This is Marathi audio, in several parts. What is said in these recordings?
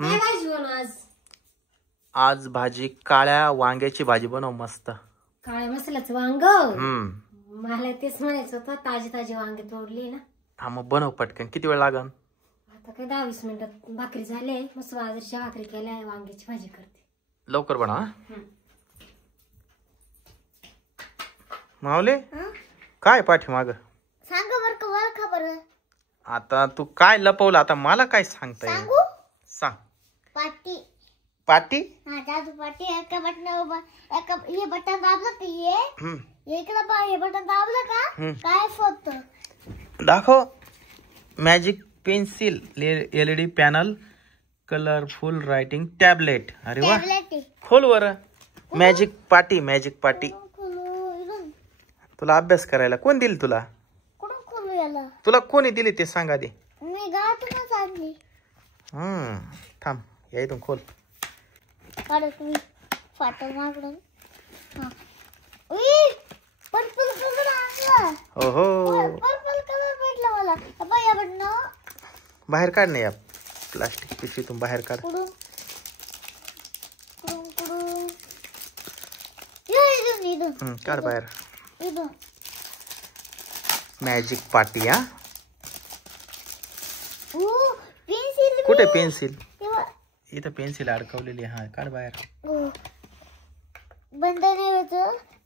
काय भाजी बनव आज? आज भाजी काळ्या वांग्याची भाजी बनव मस्त. काळ्या मसाल्याचं वांग. मला तेच म्हणायचं होतं, ताजी ताजी वांगे तोडली ना. हा मग बनव पटकन. किती वेळ लागन? आता काय 10-20 मिनिटात भाकरी झाले. मस्त बाजरीच्या भाकरी केल्या, वांग्याची भाजी करते. लवकर बनव. माऊली काय पाठीमाग सांग बर का बरं. आता तू काय लपवलं? आता मला काय सांगता येईल? सांग. पाटी पाटी. हा जादू पाटी. एका बटन हे बटन दाबलं का ये इकडं पहा, हे बटन दाबलं का काय होतं दाखव. Magic pencil, LED panel, colourful writing tablet. अरे वा, खोल वर. मॅजिक पाटी, मॅजिक पाटी. तुला अभ्यास करायला कोण दिली? तुला कोणी दिली ते सांगा दे. मी गावातूनच आणली. थांब, या इथून खोल. तुम्ही फाटल मागडून. पर्पल कलर आणला. पर्पल कलर भेटला मला. या बटन बाहेर काढ ना, या प्लास्टिक पिशवीतून बाहेर काढ. काढ बाहेर. मॅजिक पाटी. हा कुठे पेन्सिल? इथं पेन्सिल अडकवलेली. हा काढ बाहेर. बंद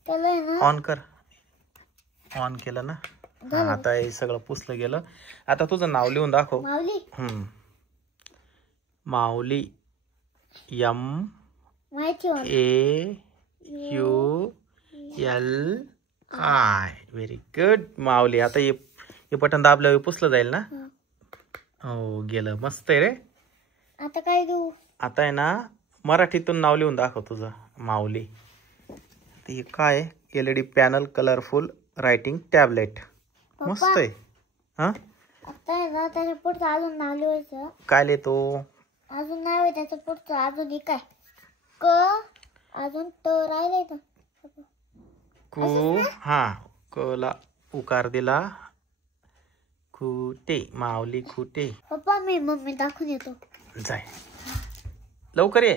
नाही. ऑन कर. ऑन केलं ना. आता हे सगळं पुसलं गेलं. आता तुझं नाव लिहून दाखव. माऊली. MAULI. व्हेरी गुड माऊली. आता हे बटन दाबल्यावर पुसलं जाईल ना. हो गेलं. मस्त आहे रे. आता काय देऊ? आता आहे ना, मराठीतून नाव लिहून दाखव तुझं. माऊली. हे काय? LED panel, colourful writing tablet. मस्त आहे. हा आता आहे ना, त्याच्या पुढचं अजून नाव लिहायचं. काय लिहितो? अजून नाव आहे त्याचं पुढचं. अजून हे काय क अजून त राहिलंय का? कू. हा कला उकार दिला. खुटे. माऊली खुटे. पप्पा मी मम्मी दाखवून येतो. जाय लवकर ये.